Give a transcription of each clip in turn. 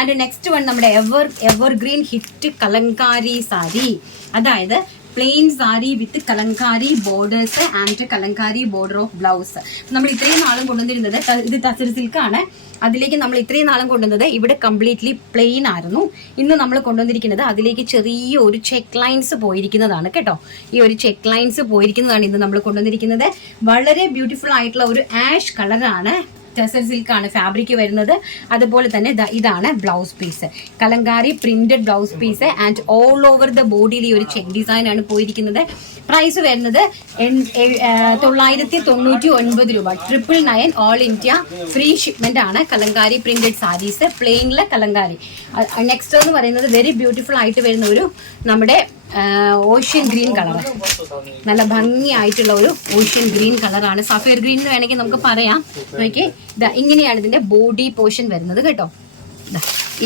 And next one നമ്മുടെ evergreen hit Kalamkari sari, അതായത് plain sari with Kalamkari borders and Kalamkari border of blouse. നമ്മൾ ഇത്രയും നാളും കൊണ്ടുവന്നിരുന്നത് ഇത് ടസർ സിൽക്കാണ്. അതിലേക്ക് നമ്മൾ ഇത്രയും നാളും കൊണ്ടുവന്നത് ഇവിടെ കംപ്ലീറ്റ്ലി പ്ലെയിൻ ആയിരുന്നു. ഇന്ന് നമ്മൾ കൊണ്ടുവന്നിരിക്കുന്നത് അതിലേക്ക് ചെറിയ ഒരു ചെക്ക് ലൈൻസ് പോയിരിക്കുന്നതാണ് കേട്ടോ. ഈ ഒരു ചെക്ക് ലൈൻസ് പോയിരിക്കുന്നതാണ് ഇന്ന് നമ്മൾ കൊണ്ടുവന്നിരിക്കുന്നത്. വളരെ ബ്യൂട്ടിഫുൾ ആയിട്ടുള്ള ഒരു ആഷ് കളറാണ്. ടസർ സിൽക്കാണ് ഫാബ്രിക് വരുന്നത്. അതുപോലെ തന്നെ ഇതാണ് blouse piece, Kalamkari printed blouse piece and all over the ബോഡിയിൽ ഈ ഒരു ചെക്ക് ഡിസൈൻ ആണ് പോയിരിക്കുന്നത്. പ്രൈസ് വരുന്നത് 999 രൂപ, 999 ഓൾ ഇന്ത്യ ഫ്രീ ഷിപ്മെന്റ് ആണ്. കലങ്കാരി പ്രിന്റഡ് സാരീസ്, പ്ലെയിനിലെ കലങ്കാരി. നെക്സ്റ്റ് എന്ന് പറയുന്നത് വെരി ബ്യൂട്ടിഫുൾ ആയിട്ട് വരുന്ന ഒരു നമ്മുടെ ഓഷ്യൻ ഗ്രീൻ കളർ, നല്ല ഭംഗിയായിട്ടുള്ള ഒരു ഓഷ്യൻ ഗ്രീൻ കളറാണ്. സഫയർ ഗ്രീൻ എന്ന് വേണമെങ്കിൽ നമുക്ക് പറയാം. നോക്കിയേ, ഇങ്ങനെയാണ് ഇതിന്റെ ബോഡി പോർഷൻ വരുന്നത് കേട്ടോ.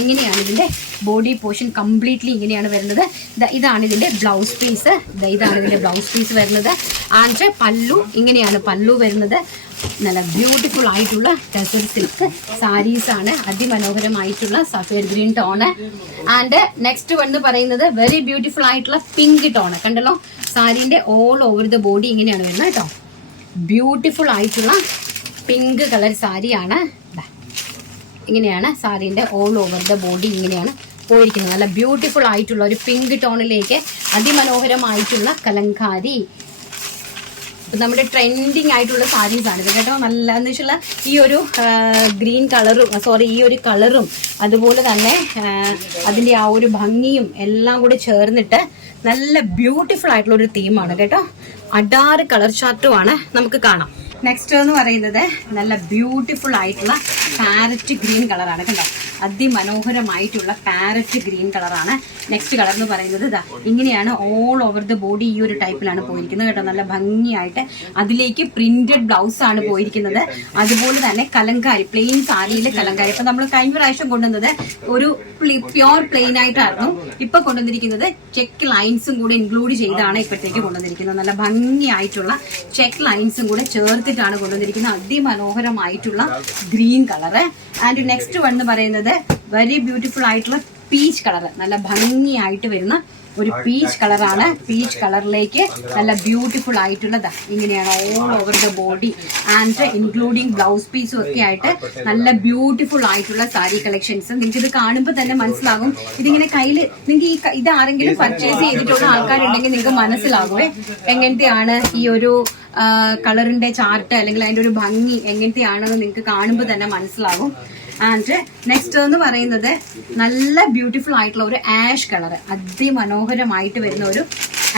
ഇങ്ങനെയാണ് ഇതിന്റെ ബോഡി പോർഷൻ കംപ്ലീറ്റ്ലി ഇങ്ങനെയാണ് വരുന്നത്. ഇതാണ് ഇതിന്റെ ബ്ലൗസ് പീസ്. ഇതാണ് ഇതിന്റെ ബ്ലൗസ് പീസ് വരുന്നത്. ആൻഡ് പല്ലു, ഇങ്ങനെയാണ് പല്ലു വരുന്നത്. നല്ല ബ്യൂട്ടിഫുൾ ആയിട്ടുള്ള ടസർ സിൽക്ക് സാരീസ് ആണ്, അതിമനോഹരമായിട്ടുള്ള സഫേർ ഗ്രീൻ ടോണ്. ആൻഡ് നെക്സ്റ്റ് വന്ന് പറയുന്നത് വെരി ബ്യൂട്ടിഫുൾ ആയിട്ടുള്ള പിങ്ക് ടോണ്. കണ്ടല്ലോ, സാരീന്റെ ഓൾ ഓവർ ദ ബോഡി ഇങ്ങനെയാണ് വരുന്നത് കേട്ടോ. ബ്യൂട്ടിഫുൾ ആയിട്ടുള്ള പിങ്ക് കളർ സാരിയാണ്. ഇങ്ങനെയാണ് സാരീന്റെ ഓൾ ഓവർ ദ ബോഡി ഇങ്ങനെയാണ് പോയിരിക്കുന്നത്. നല്ല ബ്യൂട്ടിഫുൾ ആയിട്ടുള്ള ഒരു പിങ്ക് ടോണിലേക്ക് അതിമനോഹരമായിട്ടുള്ള കലങ്കാരി. നമ്മുടെ ട്രെൻഡിങ് ആയിട്ടുള്ള സാരീസ് ആണ് ഇത് കേട്ടോ. നല്ല എന്ന് വെച്ചാൽ ഈ ഒരു ഗ്രീൻ കളറും ഈ ഒരു കളറും അതുപോലെ തന്നെ അതിന്റെ ആ ഒരു ഭംഗിയും എല്ലാം കൂടെ ചേർന്നിട്ട് നല്ല ബ്യൂട്ടിഫുൾ ആയിട്ടുള്ള ഒരു തീമാണ് കേട്ടോ. അഡാറ് കളർ ചാർട്ടുമാണ് നമുക്ക് കാണാം. നെക്സ്റ്റ് എന്ന് പറയുന്നത് നല്ല ബ്യൂട്ടിഫുൾ ആയിട്ടുള്ള പാരറ്റ് ഗ്രീൻ കളറാണ് കണ്ടോ. അതിമനോഹരമായിട്ടുള്ള പാരറ്റ് ഗ്രീൻ കളറാണ്. നെക്സ്റ്റ് കളർ എന്ന് പറയുന്നത് ഇങ്ങനെയാണ് ഓൾ ഓവർ ദ ബോഡി ഈ ഒരു ടൈപ്പിലാണ് പോയിരിക്കുന്നത് കേട്ടോ. നല്ല ഭംഗിയായിട്ട് അതിലേക്ക് പ്രിന്റഡ് ബ്ലൗസ് ആണ് പോയിരിക്കുന്നത്. അതുപോലെ തന്നെ കലങ്കാരി, പ്ലെയിൻ സാരിയിലെ കലങ്കാരി. ഇപ്പൊ നമ്മൾ കഴിഞ്ഞ പ്രാവശ്യം കൊണ്ടുവന്നത് ഒരു പ്യോർ പ്ലെയിൻ ആയിട്ടായിരുന്നു. ഇപ്പൊ കൊണ്ടുവന്നിരിക്കുന്നത് ചെക്ക് ലൈൻസും കൂടെ ഇൻക്ലൂഡ് ചെയ്താണ് ഇപ്പോഴത്തേക്ക് കൊണ്ടുവന്നിരിക്കുന്നത്. നല്ല ഭംഗിയായിട്ടുള്ള ചെക്ക് ലൈൻസും കൂടെ ചേർത്തിട്ടാണ് കൊണ്ടുവന്നിരിക്കുന്നത്. അതിമനോഹരമായിട്ടുള്ള green colour. And next one എന്ന് പറയുന്നത് വെരി ബ്യൂട്ടിഫുൾ ആയിട്ടുള്ള പീച്ച് കളർ. നല്ല ഭംഗിയായിട്ട് വരുന്ന ഒരു പീച്ച് കളറാണ്. പീച്ച് കളറിലേക്ക് നല്ല ബ്യൂട്ടിഫുൾ ആയിട്ടുള്ളത് ഇങ്ങനെയാണ് all over the body and including blouse പീസും ഒക്കെ ആയിട്ട് നല്ല ബ്യൂട്ടിഫുൾ ആയിട്ടുള്ള സാരി കളക്ഷൻസ്. നിങ്ങൾക്ക് ഇത് കാണുമ്പോൾ തന്നെ മനസ്സിലാകും. ഇതിങ്ങനെ കയ്യിൽ നിങ്ങൾക്ക് ഇത് ആരെങ്കിലും പർച്ചേസ് ചെയ്തിട്ടുള്ള ആൾക്കാരുണ്ടെങ്കിൽ നിങ്ങൾക്ക് മനസ്സിലാകുമേ എങ്ങനത്തെയാണ് ഈ ഒരു കളറിന്റെ ചാർട്ട് അല്ലെങ്കിൽ അതിന്റെ ഒരു ഭംഗി എങ്ങനത്തെയാണെന്ന് നിങ്ങൾക്ക് കാണുമ്പോൾ തന്നെ മനസ്സിലാകും. ആൻഡ് നെക്സ്റ്റ് എന്ന് പറയുന്നത് നല്ല ബ്യൂട്ടിഫുൾ ആയിട്ടുള്ള ഒരു ആഷ് കളർ, അതിമനോഹരമായിട്ട് വരുന്ന ഒരു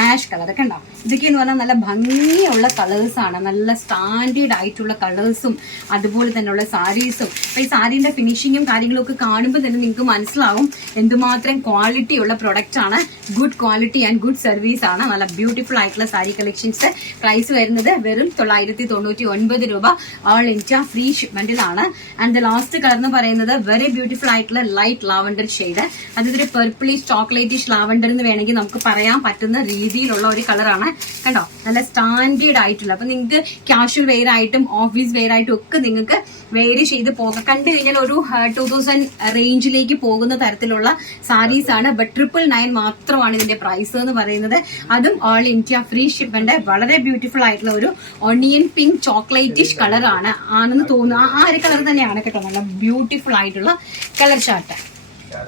ആഷ് കളർ കണ്ടോ. ഇതൊക്കെ എന്ന് പറഞ്ഞാൽ നല്ല ഭംഗിയുള്ള കളേഴ്സ് ആണ്. നല്ല സ്റ്റാൻഡേർഡ് ആയിട്ടുള്ള കളേഴ്സും അതുപോലെ തന്നെയുള്ള സാരീസും. അപ്പൊ ഈ സാരീന്റെ ഫിനിഷിങ്ങും കാര്യങ്ങളും ഒക്കെ കാണുമ്പോൾ തന്നെ നിങ്ങൾക്ക് മനസ്സിലാവും എന്തുമാത്രം ക്വാളിറ്റി ഉള്ള പ്രൊഡക്റ്റ് ആണ്. Good quality and good service ആണ്. നല്ല ബ്യൂട്ടിഫുൾ ആയിട്ടുള്ള സാരി കളക്ഷൻസ്. പ്രൈസ് വരുന്നത് വെറും 999 രൂപ, ഓൾ ഇന്ത്യ ഫ്രീ ഷിപ്മെന്റിലാണ്. ആൻഡ് ദ ലാസ്റ്റ് കളർ എന്ന് പറയുന്നത് വെരി ബ്യൂട്ടിഫുൾ ആയിട്ടുള്ള ലൈറ്റ് ലാവൻഡർ ഷെയ്ഡ്. അതൊരു പെർപ്പിളിഷ് ചോക്ലേറ്റിഷ് ലാവൻഡർ എന്ന് വേണമെങ്കിൽ നമുക്ക് പറയാൻ പറ്റുന്ന രീതിയിലുള്ള ഒരു കളറാണ് കണ്ടോ. നല്ല സ്റ്റാൻഡേർഡ് ആയിട്ടുള്ള, അപ്പൊ നിങ്ങൾക്ക് കാഷ്വൽ വെയർ ആയിട്ടും ഓഫീസ് വെയർ ആയിട്ടും ഒക്കെ നിങ്ങൾക്ക് വെയർ ചെയ്ത് പോകാം. കണ്ടു കഴിഞ്ഞാൽ ഒരു 2000 റേഞ്ചിലേക്ക് പോകുന്ന തരത്തിലുള്ള സാരീസ് ആണ്. ബട്ട് 999 മാത്രമാണ് ഇതിന്റെ പ്രൈസ് എന്ന് പറയുന്നത്. അതും ഓൾ ഇന്ത്യ ഫ്രീ ഷിപ്മെന്റ്. വളരെ ബ്യൂട്ടിഫുൾ ആയിട്ടുള്ള ഒരു ഒണിയൻ പിങ്ക് ചോക്ലേറ്റിഷ് കളറാണ് ആണെന്ന് തോന്നുന്നു. ആ ഒരു കളർ തന്നെയാണ് കേട്ടോ. നല്ല ബ്യൂട്ടിഫുൾ ആയിട്ടുള്ള കളർ ചാർട്ട്.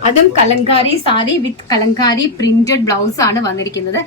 അതും Kalamkari sari with Kalamkari printed blouse ആണ് വന്നിരിക്കുന്നത്.